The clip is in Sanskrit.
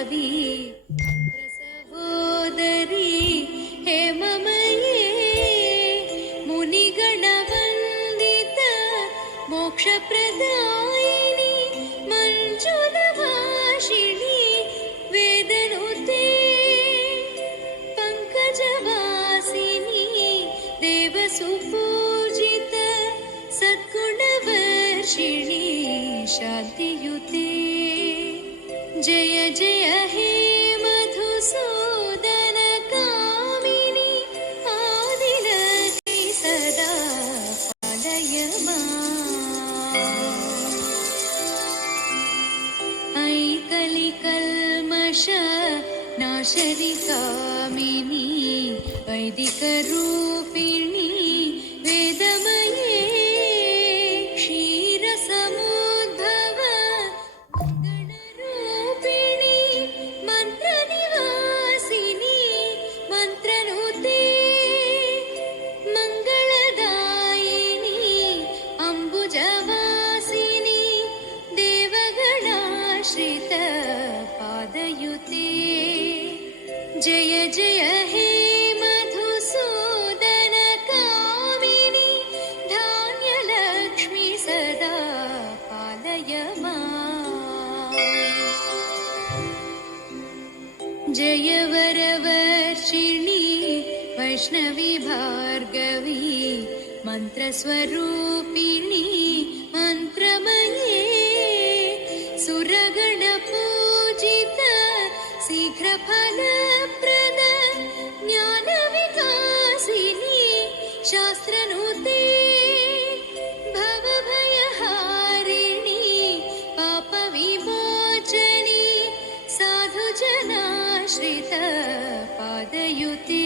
भार्गवी सहोदरी हेममये मुनिगणवन्दित मोक्षप्रदायिनी मञ्जुलभाषिणी वेदनुते पङ्कजवासिनी देवसुपूजित सद्गुणवर्षिणी शान्तियुते जय जय हे मधुसूदन कामिनी आदिलक्ष्मी सदा पालय माम्। ऐ कलिकल्मष नाशरि कामिनी वैदिकरूपिणी वेदमये क्षीरसमुद्भव गणरूपिणी मन्त्रनिवासिनी मन्त्रनुते मङ्गलदायिनी अम्बुजवासिनी देवगणाश्रित पादयुते जय जय हे मधुसूदन कामिनी धान्यलक्ष्मी सदा पालय माम्। जय वरवर्षिणी वैष्णवी भार्गवी मन्त्रस्वरूपिणी मन्त्रमये सुरगणपूजित शीघ्रफलप्रद ज्ञानविकासिनी शास्त्रनुते भवभयहारिणी पापविमोचनी साधुजनाश्रित पादयुते